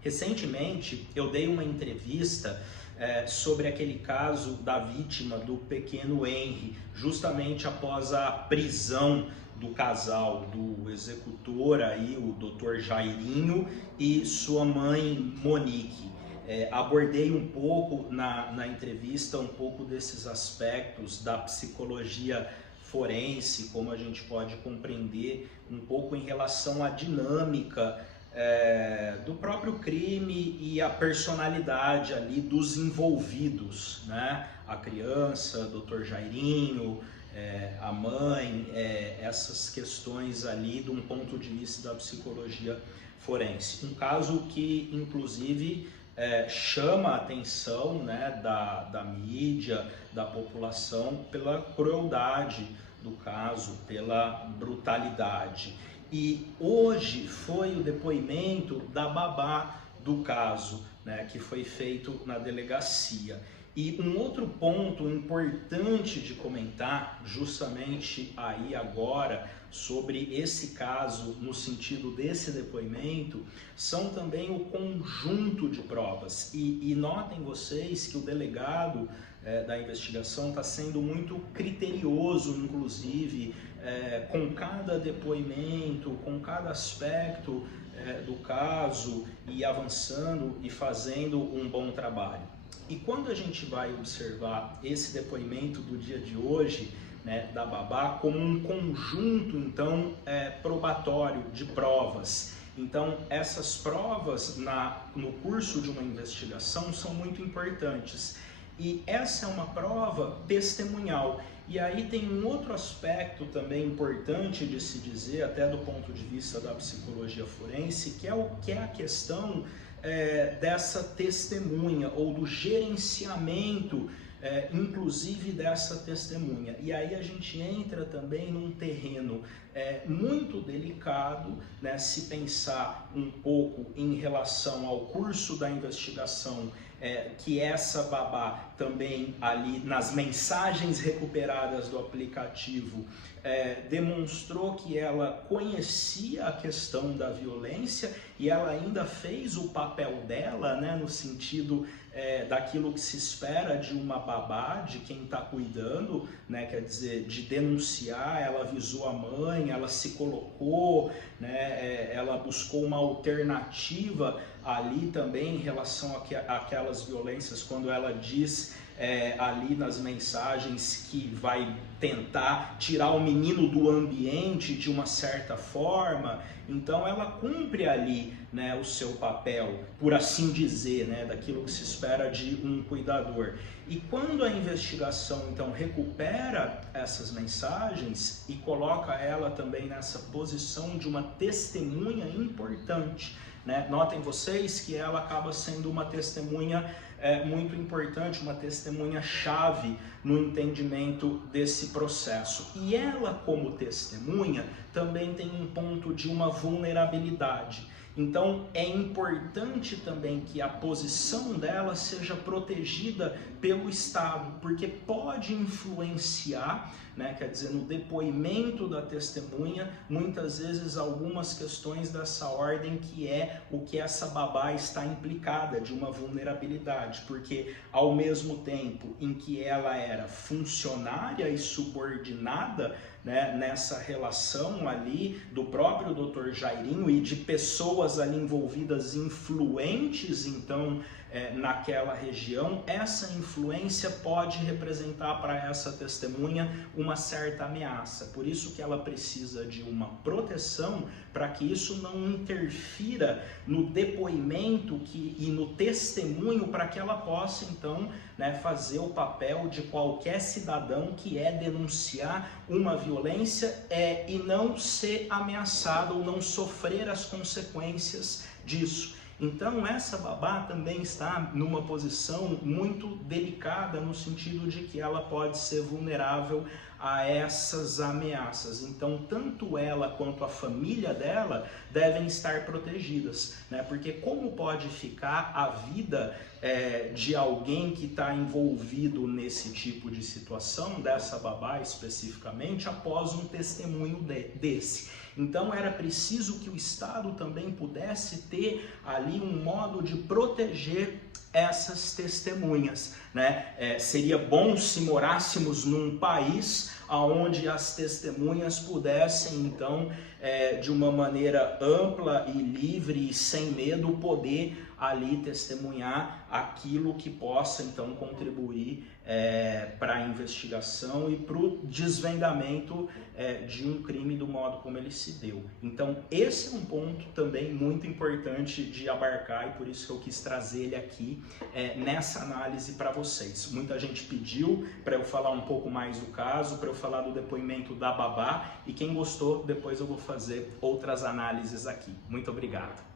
Recentemente, eu dei uma entrevista sobre aquele caso da vítima do pequeno Henry, justamente após a prisão do casal, do executor aí, o Dr. Jairinho e sua mãe Monique. Abordei um pouco na entrevista, um pouco desses aspectos da psicologia forense, como a gente pode compreender, um pouco em relação à dinâmica do próprio crime e a personalidade ali dos envolvidos, né? A criança, Dr. Jairinho, a mãe, essas questões ali de um ponto de vista da psicologia forense. Um caso que, inclusive, chama a atenção, né, da mídia, da população, pela crueldade do caso, pela brutalidade. E hoje foi o depoimento da babá do caso, né, que foi feito na delegacia. E um outro ponto importante de comentar, justamente aí agora, sobre esse caso, no sentido desse depoimento, são também o conjunto de provas. E notem vocês que o delegado da investigação está sendo muito criterioso, inclusive, com cada depoimento, com cada aspecto do caso, e avançando e fazendo um bom trabalho. E quando a gente vai observar esse depoimento do dia de hoje, né, da babá, como um conjunto, então, probatório de provas. Então, essas provas no curso de uma investigação são muito importantes. E essa é uma prova testemunhal. E aí tem um outro aspecto também importante de se dizer, até do ponto de vista da psicologia forense, que é a questão dessa testemunha, ou do gerenciamento, inclusive dessa testemunha. E aí a gente entra também num terreno muito delicado, né, se pensar um pouco em relação ao curso da investigação, que essa babá também ali nas mensagens recuperadas do aplicativo demonstrou que ela conhecia a questão da violência, e ela ainda fez o papel dela, né, no sentido daquilo que se espera de uma babá, de quem está cuidando, né, quer dizer, de denunciar. Ela avisou a mãe, ela se colocou, né, ela buscou uma alternativa ali também em relação àquelas violências, quando ela diz ali nas mensagens que vai tentar tirar o menino do ambiente de uma certa forma. Então ela cumpre ali, né, o seu papel, por assim dizer, né, daquilo que se espera de um cuidador. E quando a investigação então recupera essas mensagens e coloca ela também nessa posição de uma testemunha importante, né? Notem vocês que ela acaba sendo uma testemunha muito importante, uma testemunha-chave no entendimento desse processo. E ela, como testemunha, também tem um ponto de uma vulnerabilidade. Então é importante também que a posição dela seja protegida pelo Estado, porque pode influenciar, né, quer dizer, no depoimento da testemunha, muitas vezes algumas questões dessa ordem, que é o que essa babá está implicada, de uma vulnerabilidade, porque ao mesmo tempo em que ela era funcionária e subordinada, né, nessa relação ali do próprio Dr. Jairinho e de pessoas ali envolvidas, influentes então naquela região, essa influência pode representar para essa testemunha uma certa ameaça. Por isso que ela precisa de uma proteção, para que isso não interfira no depoimento e no testemunho, para que ela possa então, né, fazer o papel de qualquer cidadão, que é denunciar uma violência e não ser ameaçado ou não sofrer as consequências disso. Então essa babá também está numa posição muito delicada, no sentido de que ela pode ser vulnerável a essas ameaças. Então tanto ela quanto a família dela devem estar protegidas, né? Porque como pode ficar a vida de alguém que está envolvido nesse tipo de situação, dessa babá especificamente, após um testemunho desse? Então era preciso que o Estado também pudesse ter ali um modo de proteger essas testemunhas, né? Seria bom se morássemos num país onde as testemunhas pudessem, então, de uma maneira ampla e livre e sem medo, poder ali testemunhar aquilo que possa, então, contribuir para a investigação e para o desvendamento de um crime do modo como ele se deu. Então, esse é um ponto também muito importante de abarcar e por isso que eu quis trazer ele aqui nessa análise para vocês. Muita gente pediu para eu falar um pouco mais do caso, para eu falar do depoimento da babá, e quem gostou, depois eu vou fazer outras análises aqui. Muito obrigado.